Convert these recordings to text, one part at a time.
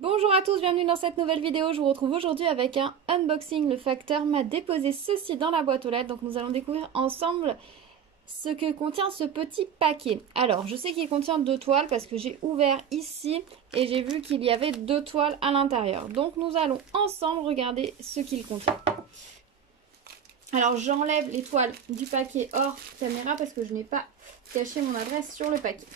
Bonjour à tous, bienvenue dans cette nouvelle vidéo. Je vous retrouve aujourd'hui avec un unboxing. Le facteur m'a déposé ceci dans la boîte aux lettres, donc nous allons découvrir ensemble ce que contient ce petit paquet. Alors, je sais qu'il contient 2 toiles parce que j'ai ouvert ici et j'ai vu qu'il y avait 2 toiles à l'intérieur. Donc nous allons ensemble regarder ce qu'il contient. Alors j'enlève les toiles du paquet hors caméra parce que je n'ai pas caché mon adresse sur le paquet.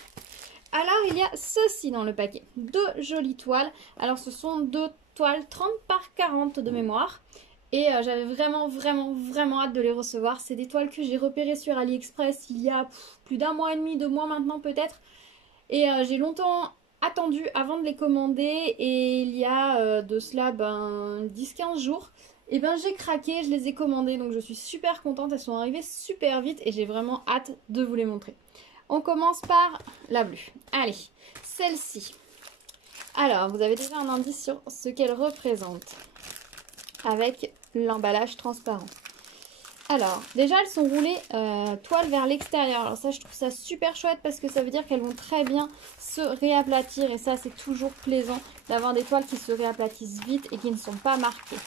Alors il y a ceci dans le paquet, 2 jolies toiles. Alors ce sont 2 toiles 30 par 40 de mémoire. Et j'avais vraiment hâte de les recevoir. C'est des toiles que j'ai repérées sur AliExpress il y a plus d'un mois et demi, 2 mois maintenant peut-être. Et j'ai longtemps attendu avant de les commander. Et il y a de cela 10-15 jours. Et j'ai craqué, je les ai commandées. Donc je suis super contente, elles sont arrivées super vite. Et j'ai vraiment hâte de vous les montrer. On commence par la bleue. Allez, celle-ci. Alors, vous avez déjà un indice sur ce qu'elle représente avec l'emballage transparent. Alors, déjà, elles sont roulées toile vers l'extérieur. Alors ça, je trouve ça super chouette parce que ça veut dire qu'elles vont très bien se réaplatir. Et ça, c'est toujours plaisant d'avoir des toiles qui se réaplatissent vite et qui ne sont pas marquées.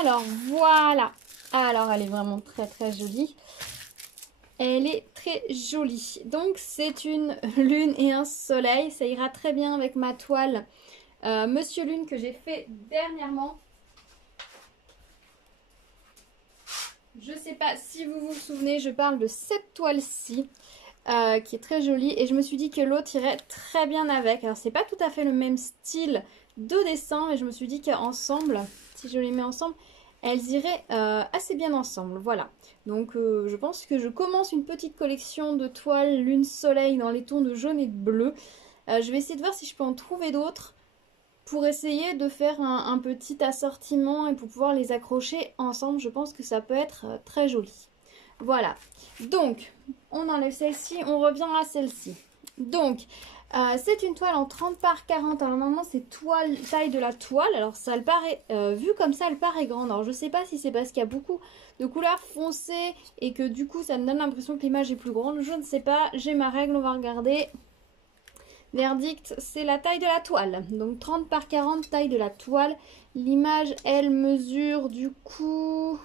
Alors, voilà. Alors, elle est vraiment très jolie. Elle est très jolie. Donc c'est une lune et un soleil. Ça ira très bien avec ma toile Monsieur Lune que j'ai fait dernièrement. Je ne sais pas si vous vous souvenez, je parle de cette toile-ci qui est très jolie. Et je me suis dit que l'autre irait très bien avec. Alors c'est pas tout à fait le même style de dessin. Mais je me suis dit qu'ensemble, si je les mets ensemble, elles iraient assez bien ensemble. Voilà. Donc je pense que je commence une petite collection de toiles lune-soleil dans les tons de jaune et de bleu. Je vais essayer de voir si je peux en trouver d'autres pour essayer de faire un petit assortiment et pour pouvoir les accrocher ensemble. Je pense que ça peut être très joli. Voilà. Donc, on enlève celle-ci, on revient à celle-ci. Donc, c'est une toile en 30 par 40. Alors normalement c'est taille de la toile. Alors ça le paraît, vu comme ça, elle paraît grande. Alors je sais pas si c'est parce qu'il y a beaucoup de couleurs foncées et que du coup ça me donne l'impression que l'image est plus grande. Je ne sais pas, j'ai ma règle, on va regarder. Verdict, c'est la taille de la toile. Donc 30 par 40, taille de la toile. L'image, elle mesure du coup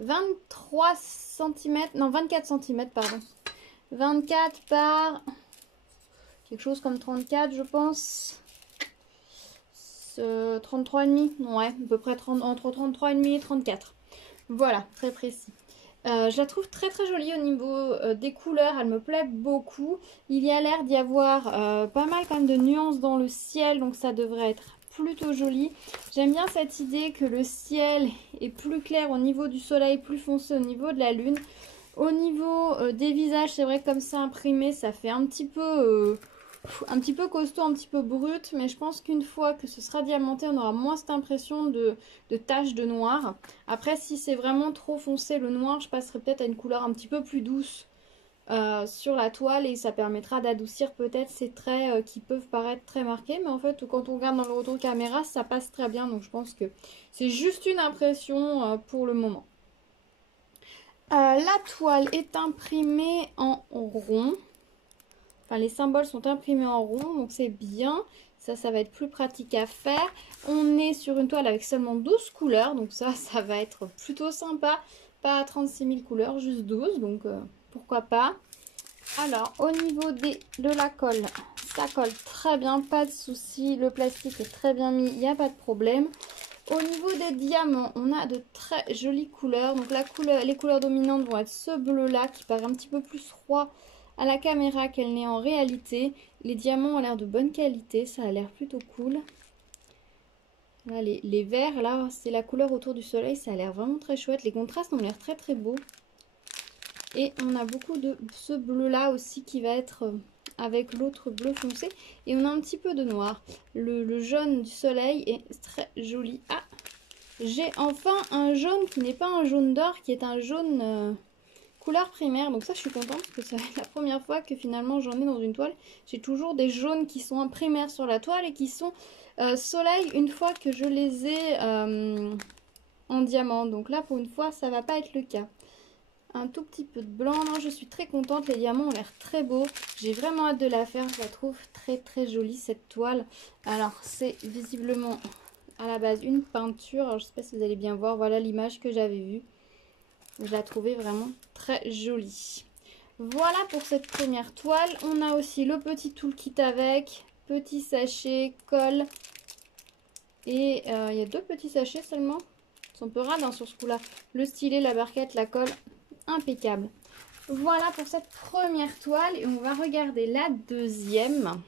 23 cm, non 24 cm, pardon. 24 par... quelque chose comme 34 je pense. 33,5. Ouais, à peu près entre 33,5 et 34. Voilà, très précis. Je la trouve très jolie au niveau des couleurs. Elle me plaît beaucoup. Il y a l'air d'y avoir pas mal quand même de nuances dans le ciel. Donc ça devrait être plutôt joli. J'aime bien cette idée que le ciel est plus clair au niveau du soleil, plus foncé au niveau de la lune. Au niveau des visages, c'est vrai que comme c'est imprimé, ça fait un petit peu costaud, un petit peu brut, mais je pense qu'une fois que ce sera diamanté, on aura moins cette impression de taches de noir. Après, si c'est vraiment trop foncé le noir, je passerai peut-être à une couleur un petit peu plus douce sur la toile et ça permettra d'adoucir peut-être ces traits qui peuvent paraître très marqués, mais en fait, quand on regarde dans le retour caméra, ça passe très bien, donc je pense que c'est juste une impression pour le moment. La toile est imprimée en rond. Enfin, les symboles sont imprimés en rond, donc c'est bien. Ça va être plus pratique à faire. On est sur une toile avec seulement 12 couleurs, donc ça va être plutôt sympa. Pas 36 000 couleurs, juste 12, donc pourquoi pas. Alors, au niveau de la colle, ça colle très bien, pas de souci. Le plastique est très bien mis, il n'y a pas de problème. Au niveau des diamants, on a de très jolies couleurs. Donc les couleurs dominantes vont être ce bleu-là qui paraît un petit peu plus froid à la caméra qu'elle n'est en réalité. Les diamants ont l'air de bonne qualité, ça a l'air plutôt cool. Là, les verts, là, c'est la couleur autour du soleil, ça a l'air vraiment très chouette. Les contrastes ont l'air très beaux. Et on a beaucoup de ce bleu-là aussi qui va être avec l'autre bleu foncé. Et on a un petit peu de noir. Le jaune du soleil est très joli. Ah, j'ai enfin un jaune qui n'est pas un jaune d'or, qui est un jaune couleur primaire. Donc ça, je suis contente parce que ça va être la première fois que finalement j'en ai dans une toile. J'ai toujours des jaunes qui sont en primaire sur la toile et qui sont soleil une fois que je les ai en diamant. Donc là, pour une fois, ça va pas être le cas. un tout petit peu de blanc. Non, je suis très contente. Les diamants ont l'air très beaux. J'ai vraiment hâte de la faire. Je la trouve très très jolie cette toile. Alors, c'est visiblement à la base une peinture. Alors, je ne sais pas si vous allez bien voir. Voilà l'image que j'avais vue. Je la trouvais vraiment très jolie. Voilà pour cette première toile. On a aussi le petit toolkit avec. Petit sachet, colle. Et il y a 2 petits sachets seulement. C'est un peu radin sur ce coup-là. Le stylet, la barquette, la colle. Impeccable. Voilà pour cette première toile. Et on va regarder la deuxième.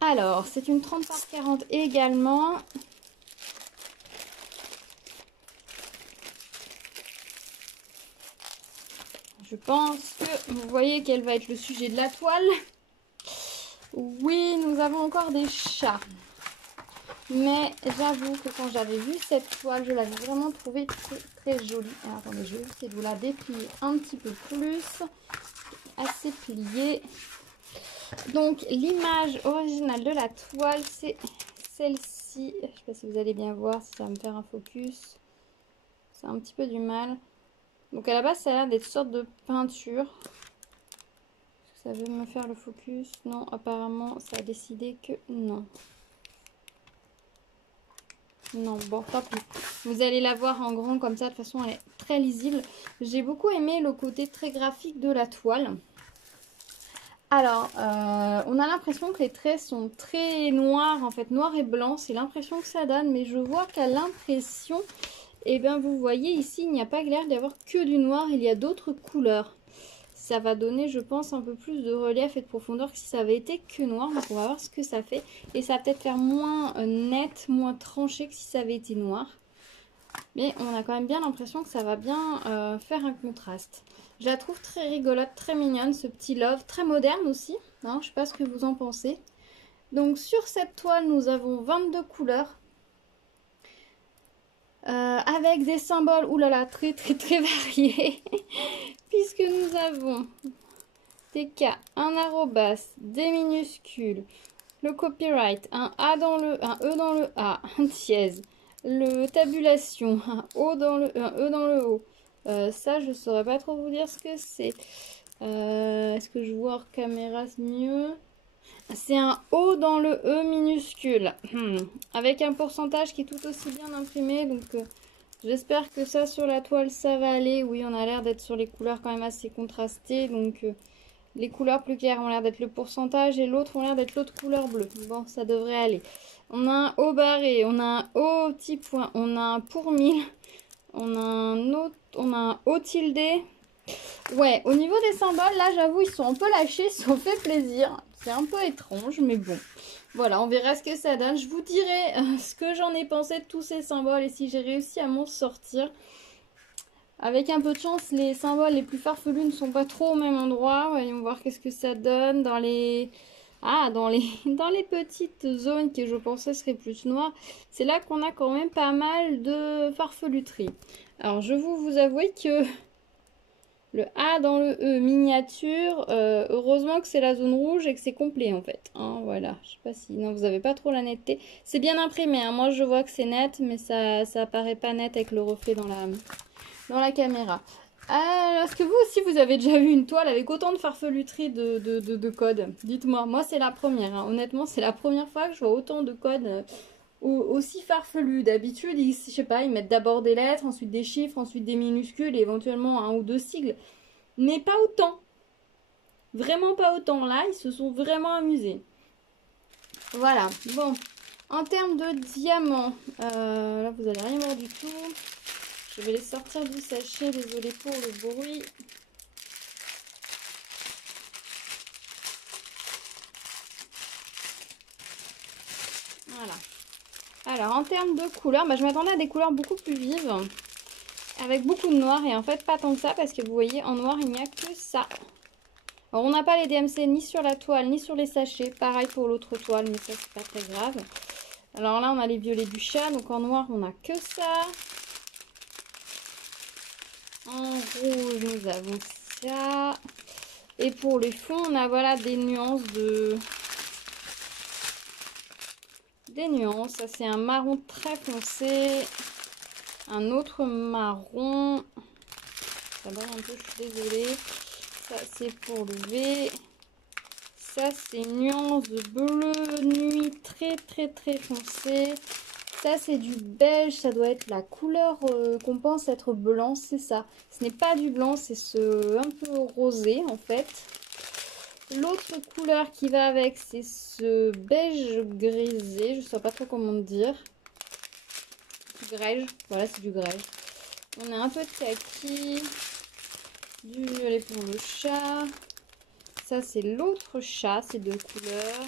Alors, c'est une 30 par 40 également. Je pense que vous voyez quel va être le sujet de la toile. Oui, nous avons encore des chats. Mais j'avoue que quand j'avais vu cette toile, je l'avais vraiment trouvée très très jolie. Alors, attendez, je vais essayer de vous la déplier un petit peu plus. Assez pliée. Donc l'image originale de la toile, c'est celle-ci. Je ne sais pas si vous allez bien voir, si ça va me faire un focus. C'est un petit peu du mal. Donc à la base, ça a l'air d'être une sorte de peinture. Est-ce que ça veut me faire le focus? Non, apparemment, ça a décidé que non. Non, bon, tant pis. Vous allez la voir en grand comme ça, de toute façon, elle est très lisible. J'ai beaucoup aimé le côté très graphique de la toile. Alors, on a l'impression que les traits sont très noirs, en fait, noir et blanc. C'est l'impression que ça donne, mais je vois qu'à l'impression, eh bien, vous voyez ici, il n'y a pas l'air d'y avoir que du noir, il y a d'autres couleurs. Ça va donner, je pense, un peu plus de relief et de profondeur que si ça avait été que noir. Donc, on va voir ce que ça fait. Et ça va peut-être faire moins net, moins tranché que si ça avait été noir. Mais on a quand même bien l'impression que ça va bien faire un contraste. Je la trouve très rigolote, très mignonne, ce petit love, très moderne aussi. Hein, je ne sais pas ce que vous en pensez. Donc sur cette toile, nous avons 22 couleurs. Avec des symboles, oulala, très très très variés. Puisque nous avons des K, un arrobas, des minuscules, le copyright, un A dans le, un E dans le A, un dièse, le tabulation, un O dans le, un E dans le O. Ça, je saurais pas trop vous dire ce que c'est. Est-ce que je vois hors caméra mieux? C'est un O dans le E minuscule. Avec un pourcentage qui est tout aussi bien imprimé. Donc, j'espère que ça, sur la toile, ça va aller. Oui, on a l'air d'être sur les couleurs quand même assez contrastées. Donc, les couleurs plus claires ont l'air d'être le pourcentage et l'autre ont l'air d'être l'autre couleur bleue. Bon, ça devrait aller. On a un O barré, on a un O petit point, on a un pour 1000, on a un autre, on a un O tilde. Ouais, au niveau des symboles, là, j'avoue, ils sont un peu lâchés, ils se sont fait plaisir. C'est un peu étrange, mais bon. Voilà, on verra ce que ça donne. Je vous dirai ce que j'en ai pensé de tous ces symboles et si j'ai réussi à m'en sortir. Avec un peu de chance, les symboles les plus farfelus ne sont pas trop au même endroit. Voyons voir qu'est-ce que ça donne dans les... Ah, dans les petites zones que je pensais seraient plus noires. C'est là qu'on a quand même pas mal de farfeluterie. Alors, je vais vous avouer que le A dans le E miniature, heureusement que c'est la zone rouge et que c'est complet en fait. Hein, voilà, je sais pas si... Non, vous avez pas trop la netteté. C'est bien imprimé, hein. Moi je vois que c'est net, mais ça apparaît pas net avec le reflet dans la caméra. Est-ce que vous aussi vous avez déjà vu une toile avec autant de farfeluterie de codes? Dites-moi, moi c'est la première, hein. Honnêtement c'est la première fois que je vois autant de codes aussi farfelus. D'habitude, je sais pas, ils mettent d'abord des lettres, ensuite des chiffres, ensuite des minuscules et éventuellement un ou deux sigles. Mais pas autant. Vraiment pas autant. Là, ils se sont vraiment amusés. Voilà, bon. En termes de diamants, là vous allez rien voir du tout. Je vais les sortir du sachet, désolé pour le bruit. Voilà. Alors, en termes de couleurs, je m'attendais à des couleurs beaucoup plus vives, avec beaucoup de noir, et en fait, pas tant que ça, parce que vous voyez, en noir, il n'y a que ça. Alors, on n'a pas les DMC ni sur la toile, ni sur les sachets. Pareil pour l'autre toile, mais ça, c'est pas très grave. Alors là, on a les violets du chat, donc en noir, on n'a que ça. En rouge, nous avons ça. Et pour les fonds, on a voilà des nuances de... Des nuances. Ça, c'est un marron très foncé. Un autre marron. ça brille un peu, je suis désolée. Ça, c'est pour le V. Ça, c'est une nuance de bleu nuit très foncé. Ça, c'est du beige. Ça doit être la couleur qu'on pense être blanc. C'est ça. Ce n'est pas du blanc, c'est ce un peu rosé, en fait. L'autre couleur qui va avec, c'est ce beige grisé. Je ne sais pas trop comment dire. Du grège. Voilà, c'est du grège. On a un peu de kaki. Du violet pour le chat. Ça, c'est l'autre chat, ces deux couleurs.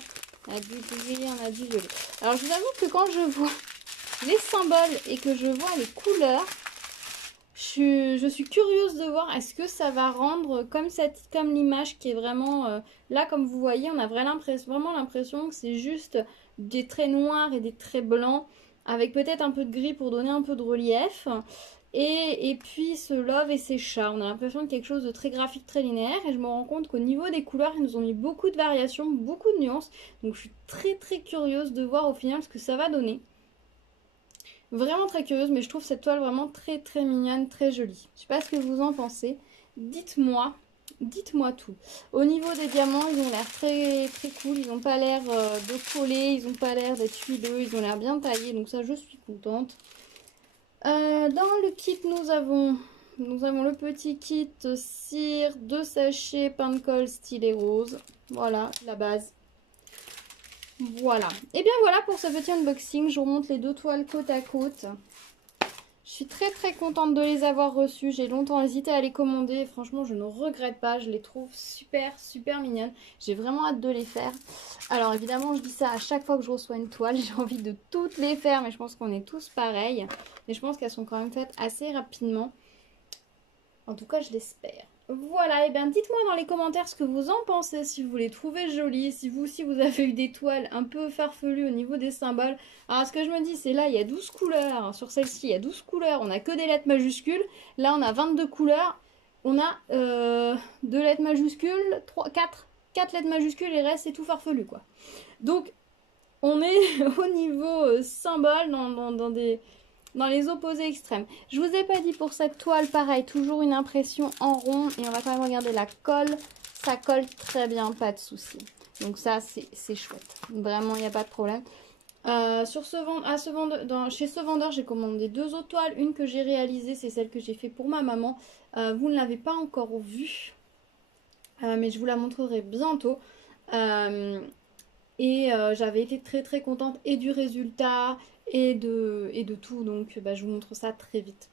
On a du gris, on a du violet. Alors, je vous avoue que quand je vois les symboles et que je vois les couleurs, je suis curieuse de voir est-ce que ça va rendre comme l'image qui est vraiment... là, comme vous voyez, on a vraiment l'impression que c'est juste des traits noirs et des traits blancs avec peut-être un peu de gris pour donner un peu de relief. Et puis ce love et ses chats, on a l'impression de quelque chose de très graphique, très linéaire. Et je me rends compte qu'au niveau des couleurs, ils nous ont mis beaucoup de variations, beaucoup de nuances. Donc je suis très curieuse de voir au final ce que ça va donner. Vraiment très curieuse, mais je trouve cette toile vraiment très mignonne, très jolie. Je sais pas ce que vous en pensez. Dites-moi tout. Au niveau des diamants, ils ont l'air très cool. Ils n'ont pas l'air de coller, ils n'ont pas l'air d'être huileux, ils ont l'air bien taillés. Donc ça, je suis contente. Dans le kit, nous avons le petit kit cire, 2 sachets pain de colle stylet rose. Voilà, la base. Voilà. Et bien voilà pour ce petit unboxing. Je vous remonte les deux toiles côte à côte. Je suis très contente de les avoir reçues. J'ai longtemps hésité à les commander. Franchement, je ne regrette pas. Je les trouve super mignonnes. J'ai vraiment hâte de les faire. Alors évidemment, je dis ça à chaque fois que je reçois une toile. J'ai envie de toutes les faire, mais je pense qu'on est tous pareils. Mais je pense qu'elles sont quand même faites assez rapidement. En tout cas, je l'espère. Voilà, et bien dites-moi dans les commentaires ce que vous en pensez, si vous les trouvez jolies, si vous aussi vous avez eu des toiles un peu farfelues au niveau des symboles. Alors ce que je me dis, c'est là, il y a 12 couleurs, sur celle-ci il y a 12 couleurs, on n'a que des lettres majuscules, là on a 22 couleurs, on a 2 lettres majuscules, 4 lettres majuscules et le reste c'est tout farfelu quoi. Donc on est au niveau symbole dans les opposés extrêmes. Je vous ai pas dit pour cette toile, pareil, toujours une impression en rond. Et on va quand même regarder la colle. Ça colle très bien, pas de souci. Donc ça, c'est chouette. Vraiment, il n'y a pas de problème. Chez ce vendeur, j'ai commandé 2 autres toiles. Une que j'ai réalisée, c'est celle que j'ai fait pour ma maman. Vous ne l'avez pas encore vue. Mais je vous la montrerai bientôt. J'avais été très contente et du résultat et de tout, donc je vous montre ça très vite.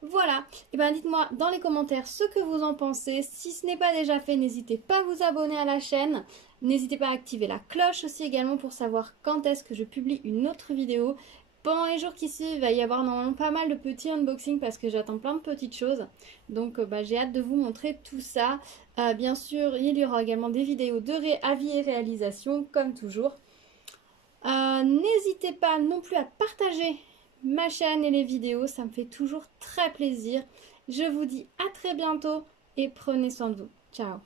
Voilà, et dites-moi dans les commentaires ce que vous en pensez. Si ce n'est pas déjà fait, n'hésitez pas à vous abonner à la chaîne. N'hésitez pas à activer la cloche aussi également pour savoir quand est-ce que je publie une autre vidéo. Pendant les jours qui suivent, il va y avoir normalement pas mal de petits unboxings parce que j'attends plein de petites choses. Donc j'ai hâte de vous montrer tout ça. Bien sûr, il y aura également des vidéos de avis et réalisation comme toujours. N'hésitez pas non plus à partager ma chaîne et les vidéos, ça me fait toujours très plaisir. Je vous dis à très bientôt et prenez soin de vous. Ciao!